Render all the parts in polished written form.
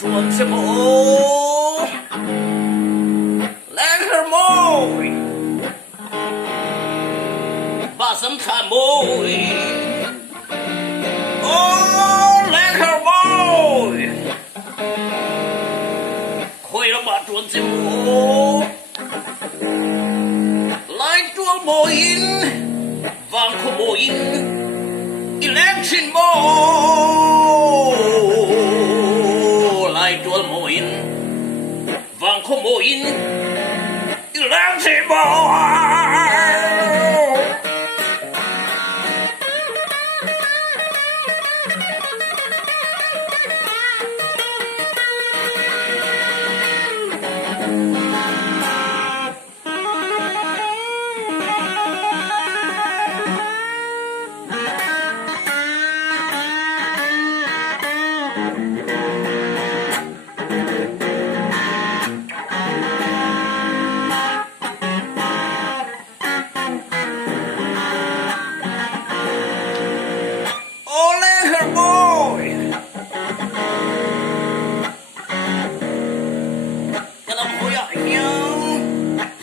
chuồn xe mô Lenghermawi và sấm khả môi Lenghermawi khôi lắm bà chuồn xe mô lại chuông mô in vàng khô mô in election mô lại chuông mô in vàng khô mô in election mô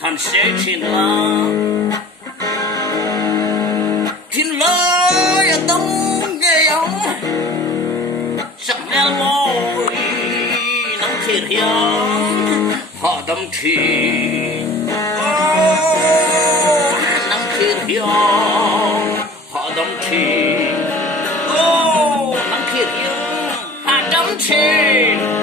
hắn sẽ chín la tâm nghe ông sắc mèo môi nắng thiệt hiang họ tâm trí nắng thiệt hiang họ tâm trí nắng thiệt hiang họ tâm trí